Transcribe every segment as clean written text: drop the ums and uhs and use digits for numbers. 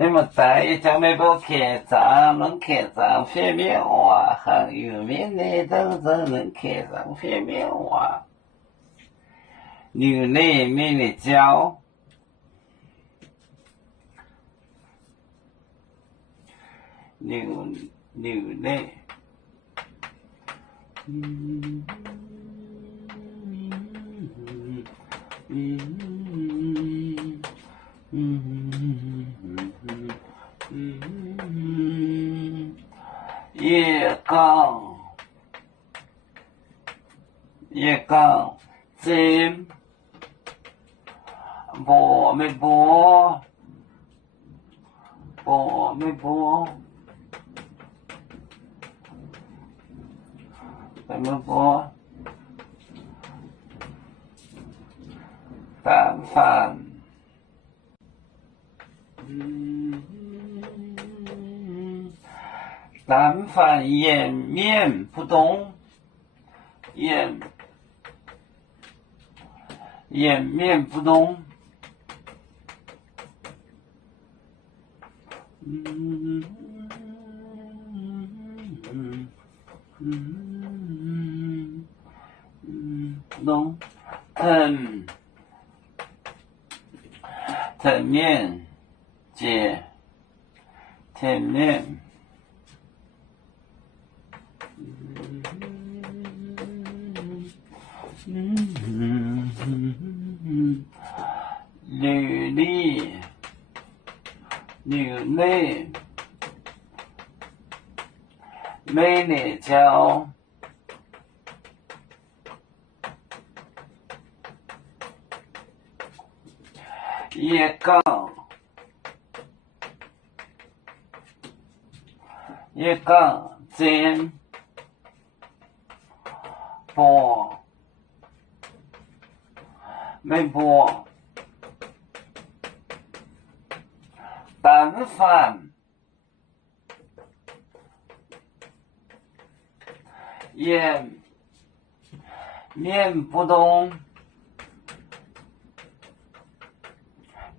那么在将那个客栈能客栈方面话，很有名的都是能客栈方面话，牛奶面的胶，牛奶，月光，针，波没波，怎么波？单反，单反颜面不动，颜面不动，动，藤面接，藤面。履历，牛奶，美奶胶，月光，针，波，没波。单反，颜面不动，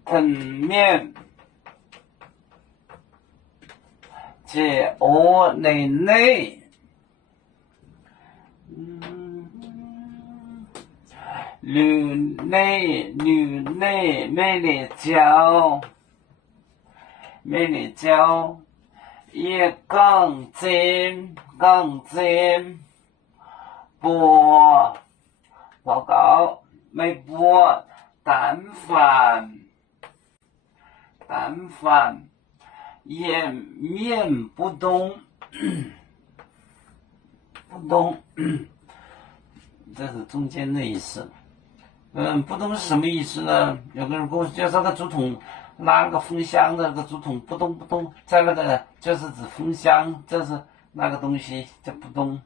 藤面，接我内内，牛奶美丽胶。月光针，波，报告没波，单反，颜面不动，这是中间的意思。不动是什么意思呢？有个人跟我说，就是那个竹筒，拿那个风箱的那个竹筒不动，在那个就是指风箱，这是那个东西叫不动，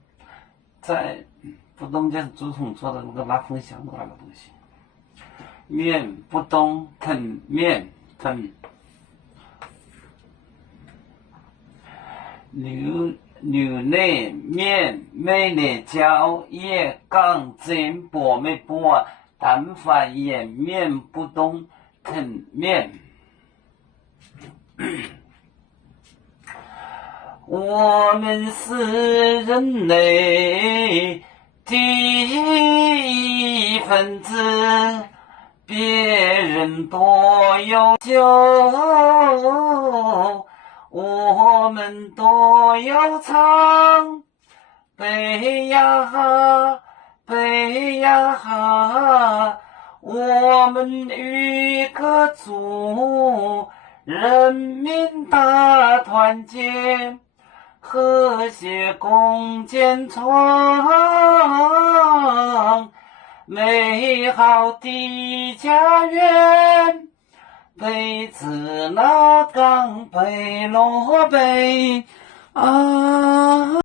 在不动就是竹筒做的那个拉风箱的那个东西。面不动，藤面，牛奶面美奶胶，月光针，波没波，单反颜面不动，藤面。我们是人类的一份子，别人多优秀，我们多有长，背呀哈，我们一个族，人民大团结，和谐共建创美好的家园。北自那岗北落北啊。